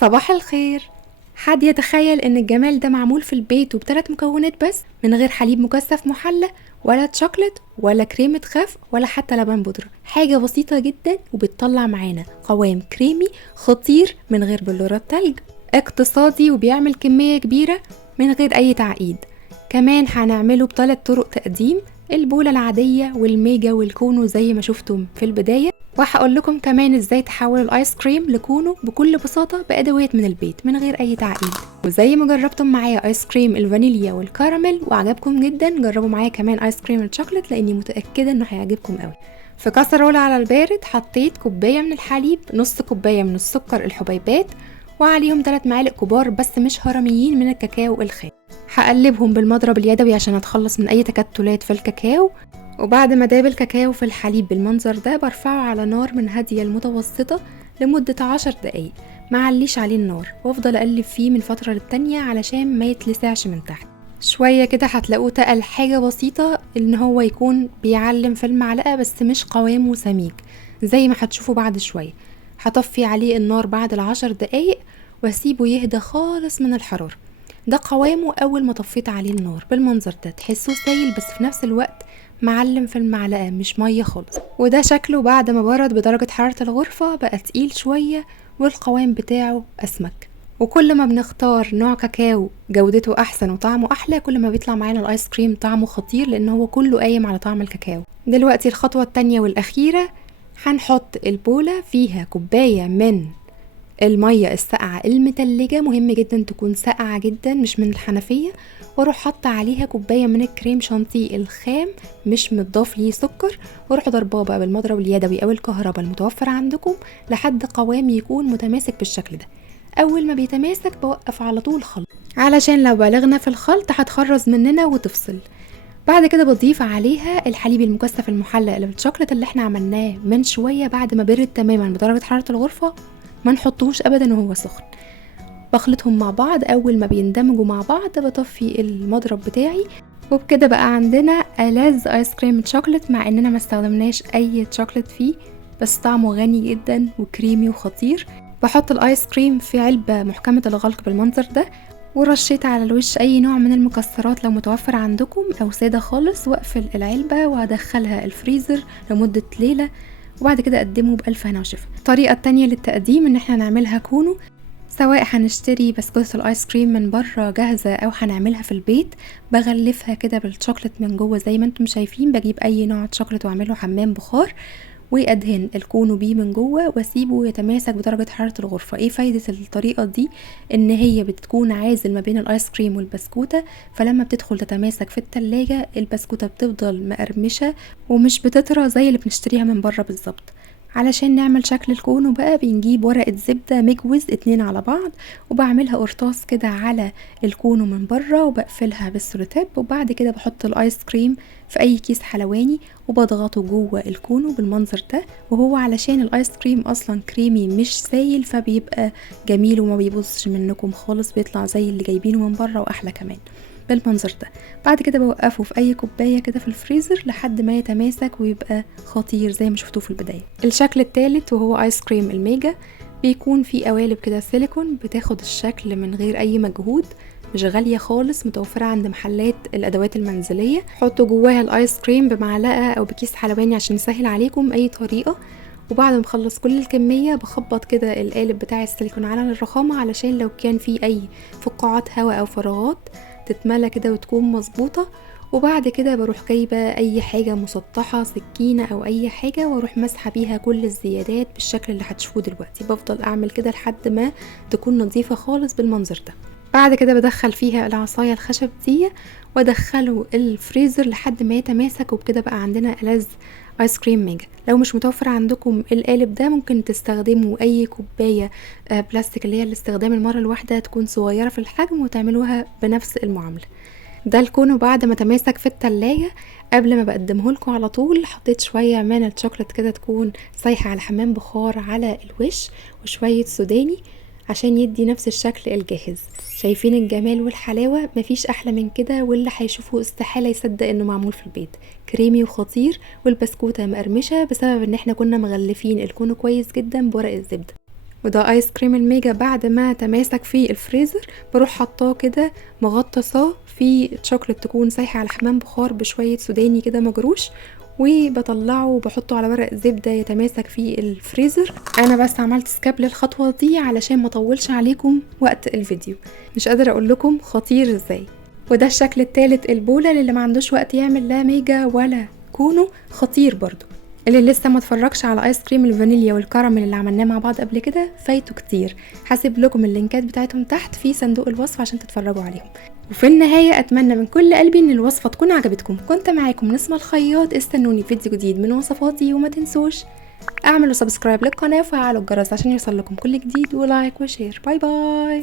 صباح الخير. حد يتخيل ان الجمال ده معمول في البيت وب3 مكونات بس، من غير حليب مكثف محلى ولا شوكولات ولا كريمة خف ولا حتى لبن بودرة؟ حاجة بسيطة جدا وبتطلع معانا قوام كريمي خطير من غير بلورات تلج، اقتصادي وبيعمل كمية كبيرة من غير اي تعقيد. كمان هنعمله ب3 طرق تقديم: البولة العادية والميجا والكونو زي ما شفتم في البداية، وهقول لكم كمان ازاي تحولوا الايس كريم لكونو بكل بساطة بادوات من البيت من غير اي تعقيد. وزي ما جربتم معايا ايس كريم الفانيليا والكراميل وعجبكم جدا، جربوا معايا كمان ايس كريم الشوكولات لاني متأكدة انه هيعجبكم قوي. في كسرولة على البارد حطيت كوباية من الحليب، نص كوباية من السكر الحبيبات، وعليهم 3 معالق كبار بس مش هرميين من الكاكاو الخام. هقلبهم بالمضرب اليدوي عشان اتخلص من اي تكتلات في الكاكاو. وبعد ما داب الكاكاو في الحليب بالمنظر ده برفعه على نار من هادية لمتوسطة لمدة 10 دقايق، معليش عليه النار، وافضل اقلب فيه من فترة للتانية علشان ما يتلسعش من تحت. شوية كده هتلاقوه تقل حاجة بسيطة ان هو يكون بيعلم في المعلقة بس مش قوامه سميك زي ما هتشوفوا بعد شوية. هطفي عليه النار بعد ال10 دقايق واسيبه يهدى خالص من الحرارة. ده قوامه اول ما طفيت عليه النار بالمنظر ده، تحسوه سايل بس في نفس الوقت معلم في المعلقة مش مية خالص. وده شكله بعد ما برد بدرجة حرارة الغرفة، بقى تقيل شوية والقوام بتاعه أسمك. وكل ما بنختار نوع كاكاو جودته أحسن وطعمه أحلى، كل ما بيطلع معانا الآيس كريم طعمه خطير لأن هو كله قايم على طعم الكاكاو. دلوقتي الخطوة التانية والأخيرة، هنحط البولة فيها كوباية من المية الساقعة المتلجة، مهم جدا تكون ساقعة جدا مش من الحنفية، واروح حاطة عليها كوباية من الكريم شانتيه الخام مش متضاف ليه سكر، واروح ضرباه بقى بالمضرب اليدوي او الكهرباء المتوفر عندكم لحد قوام يكون متماسك بالشكل ده. اول ما بيتماسك بوقف على طول خلط، علشان لو بالغنا في الخلط هتخرز مننا وتفصل. بعد كده بضيف عليها الحليب المكثف المحلى اللي بالشوكولات اللي احنا عملناه من شوية بعد ما برد تماما بدرجة حرارة الغرفة، ما نحطوش ابدا وهو سخن. بخلطهم مع بعض، اول ما بيندمجوا مع بعض بطفي المضرب بتاعي، وبكده بقى عندنا ألذ ايس كريم شوكولات، مع اننا ما استخدمناش اي شوكولات فيه، بس طعمه غني جدا وكريمي وخطير. بحط الايس كريم في علبة محكمة الغلق بالمنظر ده، ورشيت على الوش اي نوع من المكسرات لو متوفر عندكم او سادة خالص، واقفل العلبة وادخلها الفريزر لمدة ليلة، وبعد كده اقدمه بألف هنا وشفا. الطريقة التانية للتقديم ان احنا نعملها كونو، سواء هنشتري بسكوتة الايس كريم من بره جاهزة او هنعملها في البيت. بغلفها كده بالشوكولات من جوه زي ما انتم شايفين، بجيب اي نوع شوكولات واعمله حمام بخار وادهن الكونو بيه من جوه واسيبه يتماسك بدرجة حرارة الغرفة. ايه فايدة الطريقة دي؟ ان هي بتكون عازل ما بين الايس كريم والبسكوتة، فلما بتدخل تتماسك في التلاجة البسكوتة بتفضل مقرمشة ومش بتطرى زي اللي بنشتريها من بره بالظبط. علشان نعمل شكل الكونو بقى بنجيب ورقة زبدة مجوز 2 على بعض، وبعملها قرطاس كده على الكونو من بره وبقفلها بالسولوتيب، وبعد كده بحط الايس كريم في اي كيس حلواني وبضغطه جوه الكونو بالمنظر ده. وهو علشان الايس كريم اصلا كريمي مش سايل فبيبقى جميل وما بيبوظش منكم خالص، بيطلع زي اللي جايبينه من بره واحلى كمان بالمنظر ده. بعد كده بوقفه في اي كوباية كده في الفريزر لحد ما يتماسك ويبقى خطير زي ما شفتوه في البداية. الشكل الثالث وهو ايس كريم الميجا، بيكون في قوالب كده سيليكون بتاخد الشكل من غير اي مجهود، مش غالية خالص، متوفرة عند محلات الادوات المنزلية. حطوا جواها الايس كريم بمعلقة او بكيس حلواني عشان يسهل عليكم اي طريقة. وبعد ما اخلص كل الكمية بخبط كده القالب بتاع السيليكون على الرخامة علشان لو كان في اي فقاعات هواء او فراغات تتملى كده وتكون مظبوطة. وبعد كده بروح جايبة اي حاجة مسطحة، سكينة او اي حاجة، واروح مسحة بيها كل الزيادات بالشكل اللي هتشوفوه دلوقتي. بفضل اعمل كده لحد ما تكون نظيفة خالص بالمنظر ده. بعد كده بدخل فيها العصاية الخشب دي وادخله الفريزر لحد ما يتماسك، وبكده بقى عندنا ألذ ايس كريم ميجا. لو مش متوفر عندكم القالب ده ممكن تستخدموا اي كوباية بلاستيك اللي هي الاستخدام المرة الواحدة، تكون صغيرة في الحجم وتعملوها بنفس المعاملة. ده الكونو بعد ما تماسك في التلاجة. قبل ما بقدمه لكم على طول حطيت شوية من الشوكولات كده تكون سايحة على حمام بخار على الوش، وشوية سوداني عشان يدي نفس الشكل الجاهز. شايفين الجمال والحلاوة؟ مفيش احلى من كده، واللي هيشوفه استحالة يصدق انه معمول في البيت. كريمي وخطير، والبسكوتة مقرمشة بسبب ان احنا كنا مغلفين الكونو كويس جدا بورق الزبدة. وده ايس كريم الميجا بعد ما تماسك في الفريزر بروح حطاه كده مغطساه في شوكولات تكون سايحه على حمام بخار بشويه سوداني كده مجروش، وبطلعه وبحطه على ورق زبده يتماسك في الفريزر. انا بس عملت سكاب للخطوه دي علشان ما اطولش عليكم وقت الفيديو، مش قادره اقول لكم خطير ازاي. وده الشكل الثالث البوله اللي ما عندوش وقت يعمل لا ميجا ولا كونو، خطير برضو. اللي لسه ما اتفرجش على ايس كريم الفانيليا والكراميل اللي عملناه مع بعض قبل كده فايته كتير، هسيب لكم اللينكات بتاعتهم تحت في صندوق الوصف عشان تتفرجوا عليهم. وفي النهايه اتمنى من كل قلبي ان الوصفه تكون عجبتكم. كنت معاكم نسمة الخياط، استنوني فيديو جديد من وصفاتي، وما تنسوش اعملوا سبسكرايب للقناه وفعلوا الجرس عشان يوصل لكم كل جديد، ولايك وشير. باي باي.